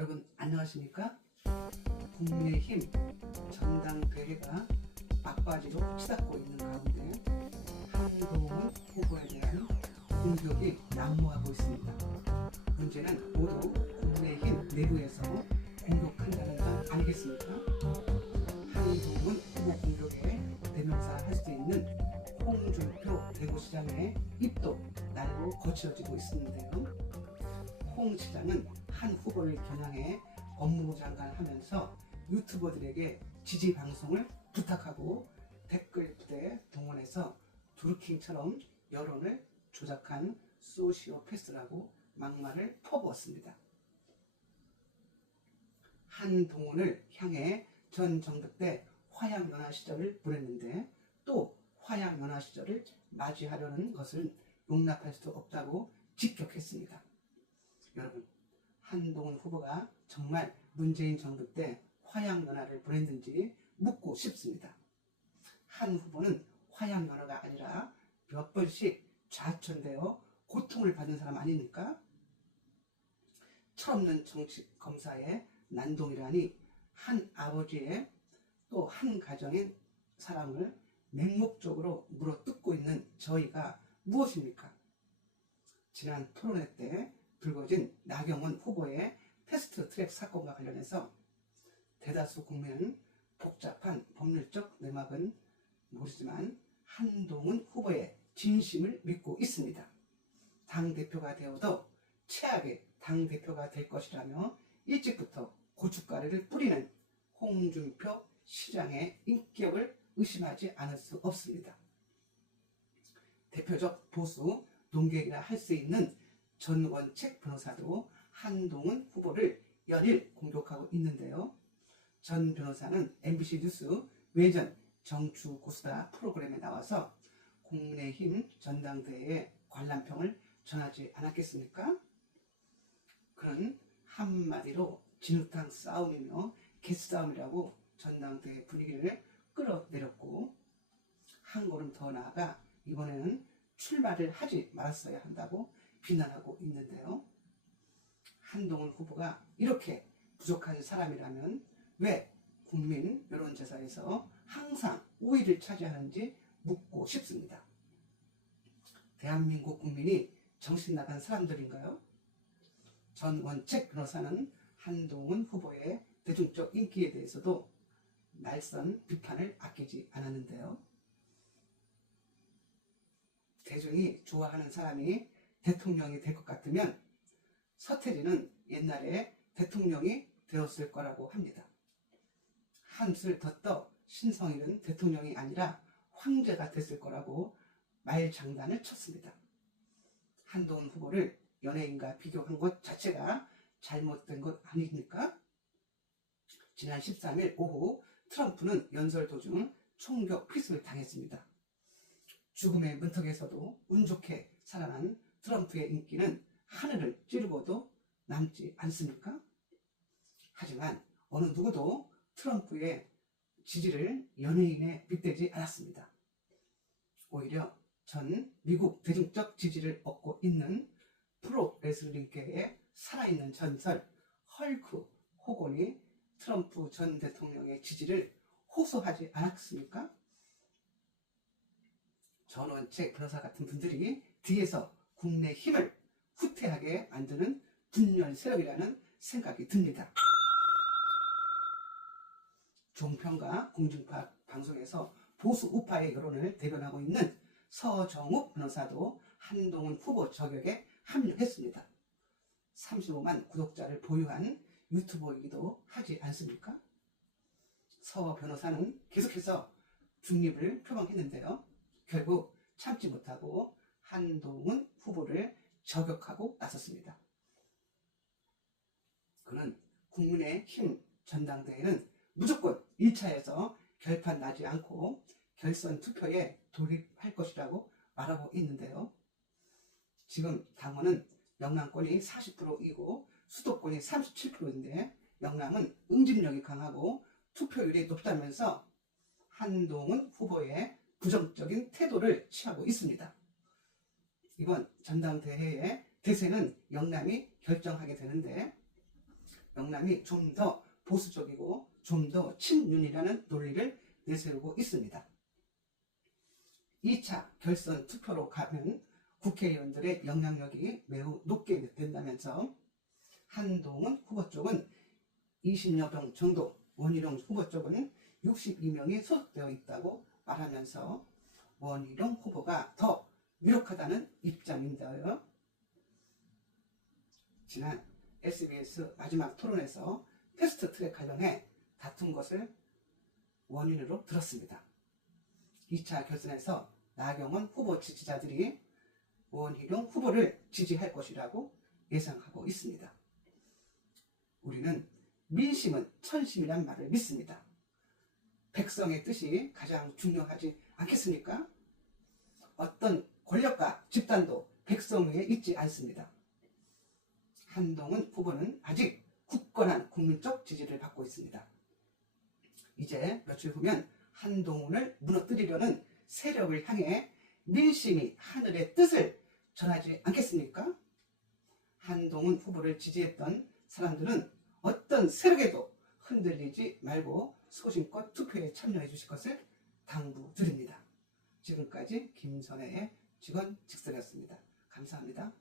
여러분 안녕하십니까? 국민의힘 전당대회가 막바지로 치닫고 있는 가운데 한동훈 후보에 대한 공격이 난무하고 있습니다. 문제는 모두 국민의힘 내부에서 공격한다는 점 아니겠습니까? 한동훈 후보 공격에 대명사 할 수 있는 홍준표 대구시장의 입도 날로 거칠어지고 있는데요. 홍 시장은 한 후보를 겨냥해 법무부 장관을 하면서 유튜버들에게 지지 방송을 부탁하고 댓글 부대 동원해서 드루킹처럼 여론을 조작한 소시오패스라고 막말을 퍼부었습니다. 한동훈을 향해 전 정부 때 화양연화 시절을 보냈는데 또 화양연화 시절을 맞이하려는 것을 용납할 수 없다고 직격했습니다. 여러분, 한동훈 후보가 정말 문재인 정부 때 화양연화를 보냈는지 묻고 싶습니다. 한 후보는 화양연화가 아니라 몇 번씩 좌천되어 고통을 받은 사람 아닙니까? 철없는 정치 검사의 난동이라니 한 아버지의 또 한 가정의 사랑을 맹목적으로 물어뜯고 있는 저희가 무엇입니까? 지난 토론회 때 불거진 나경원 후보의 패스트트랙 사건과 관련해서 대다수 국민은 복잡한 법률적 내막은 모르지만 한동훈 후보의 진심을 믿고 있습니다. 당대표가 되어도 최악의 당대표가 될 것이라며 일찍부터 고춧가루를 뿌리는 홍준표 시장의 인격을 의심하지 않을 수 없습니다. 대표적 보수 농객이라 할 수 있는 전원책 변호사도 한동훈 후보를 연일 공격하고 있는데요. 전 변호사는 MBC 뉴스 외전 정추고수다 프로그램에 나와서 국민의힘 전당대회에 관람평을 전하지 않았겠습니까? 그는 한마디로 진흙탕 싸움이며 개싸움이라고 전당대회 분위기를 끌어내렸고 한 걸음 더 나아가 이번에는 출마를 하지 말았어야 한다고 비난하고 있는데요. 한동훈 후보가 이렇게 부족한 사람이라면 왜 국민 여론조사에서 항상 우위를 차지하는지 묻고 싶습니다. 대한민국 국민이 정신 나간 사람들인가요? 전원책 변호사는 한동훈 후보의 대중적 인기에 대해서도 날선 비판을 아끼지 않았는데요. 대중이 좋아하는 사람이 대통령이 될 것 같으면 서태지는 옛날에 대통령이 되었을 거라고 합니다. 한술 더 떠 신성일은 대통령이 아니라 황제가 됐을 거라고 말장난을 쳤습니다. 한동훈 후보를 연예인과 비교한 것 자체가 잘못된 것 아닙니까? 지난 13일 오후 트럼프는 연설 도중 총격 피습을 당했습니다. 죽음의 문턱에서도 운 좋게 살아난 트럼프의 인기는 하늘을 찌르고도 남지 않습니까? 하지만 어느 누구도 트럼프의 지지를 연예인에 빗대지 않았습니다. 오히려 전 미국 대중적 지지를 얻고 있는 프로레슬링계의 살아있는 전설 헐크 호건이 트럼프 전 대통령의 지지를 호소하지 않았습니까? 전원책 변호사 같은 분들이 뒤에서 국내 힘을 후퇴하게 만드는 분열 세력이라는 생각이 듭니다. 종편과 공중파 방송에서 보수 우파의 여론을 대변하고 있는 서정욱 변호사도 한동훈 후보 저격에 합류했습니다. 35만 구독자를 보유한 유튜버이기도 하지 않습니까? 서 변호사는 계속해서 중립을 표방했는데요. 결국 참지 못하고 한동훈 후보를 저격하고 나섰습니다. 그는 국민의힘 전당대회는 무조건 1차에서 결판 나지 않고 결선 투표에 돌입할 것이라고 말하고 있는데요. 지금 당원은 영남권이 40%이고 수도권이 37%인데 영남은 응집력이 강하고 투표율이 높다면서 한동훈 후보의 부정적인 태도를 취하고 있습니다. 이번 전당대회의 대세는 영남이 결정하게 되는데 영남이 좀 더 보수적이고 좀 더 친윤이라는 논리를 내세우고 있습니다. 2차 결선 투표로 가면 국회의원들의 영향력이 매우 높게 된다면서 한동훈 후보 쪽은 20여 명 정도, 원희룡 후보 쪽은 62명이 소속되어 있다고 말하면서 원희룡 후보가 더 유력하다는 입장인데요. 지난 SBS 마지막 토론에서 패스트트랙 관련해 다툰 것을 원인으로 들었습니다. 2차 결선에서 나경원 후보 지지자들이 원희룡 후보를 지지할 것이라고 예상하고 있습니다. 우리는 민심은 천심이란 말을 믿습니다. 백성의 뜻이 가장 중요하지 않겠습니까? 어떤 권력과 집단도 백성 위에 있지 않습니다. 한동훈 후보는 아직 굳건한 국민적 지지를 받고 있습니다. 이제 며칠 후면 한동훈을 무너뜨리려는 세력을 향해 민심이 하늘의 뜻을 전하지 않겠습니까? 한동훈 후보를 지지했던 사람들은 어떤 세력에도 흔들리지 말고 소신껏 투표에 참여해 주실 것을 당부드립니다. 지금까지 김선혜의 직원 직설이었습니다. 감사합니다.